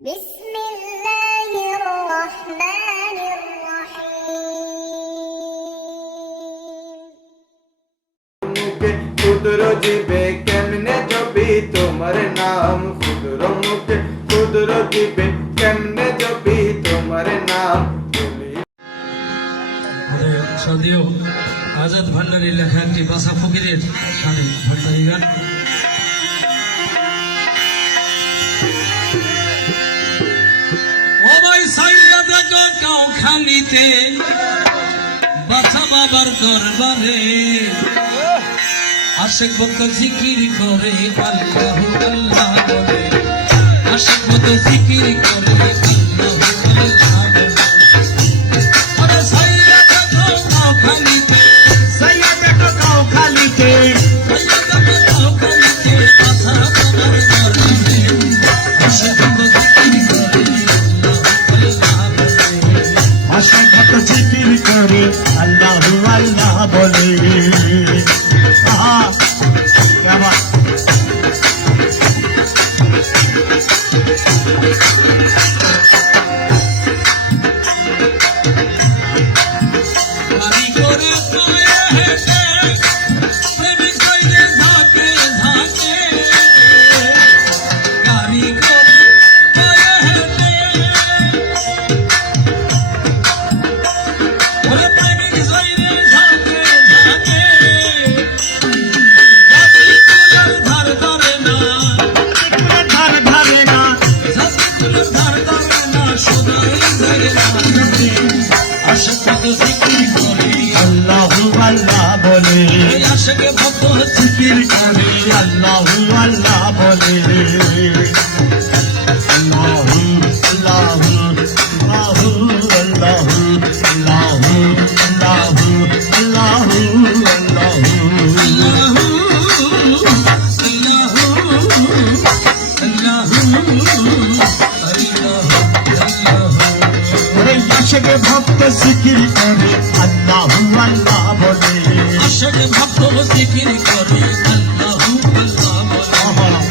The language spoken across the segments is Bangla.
بسم الله الرحمن الرحيم মুখে ক্ষুদ্র জীবে কেমনে জপি তোমার নাম ক্ষুদ্র মুখে ক্ষুদ্র জীবে কেমনে জপি তোমার নাম বলি আমাদের সন্দেহ আজাদ ভান্ডারীর লেখা একটি বাসা ফকিরের শাড়ি ভান্ডারী গান খানিতে বাছা বাবার দরবারে। আশেক ভক্ত জিকির করে আল্লাহ আল্লাহ বলে আশেক ভক্ত জিকির করে আল্লাহ আল্লাহ বলে। আশাকে ভক্ত জিকির করে আল্লাহ আল্লাহ বলে আশেকে ভক্ত জিকির করে আল্লাহ আল্লাহ বলে।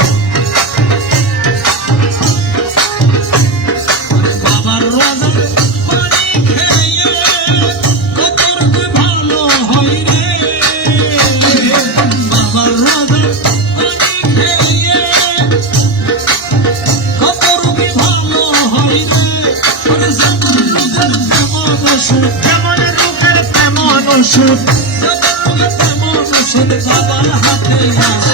আহা, যেমন রূপের তেমন ওষুধ বাবার হাতে আসে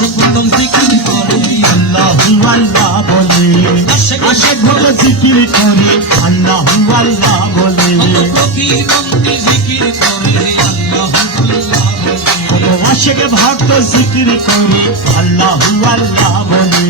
আশে বন্ধন জিকির করে আল্লাহু আল্লাহ বলে। আশে আশে ভোগ জিকির করে আল্লাহু আল্লাহ বলে। বন্দি জিকির করে আল্লাহু আল্লাহ বলে। আশেকে ভক্ত জিকির করে আল্লাহু আল্লাহ বলে।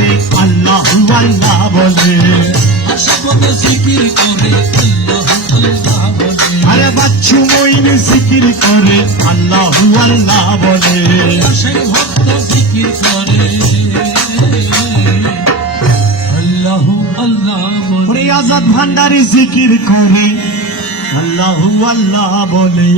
জিকির করে আল্লাহ আল্লাহ বলে। সেই ভক্ত জিকির করে। আল্লাহ আল্লাহ বলে। আজাদ ভান্ডারি জিকির করে আল্লাহ আল্লাহ বলে।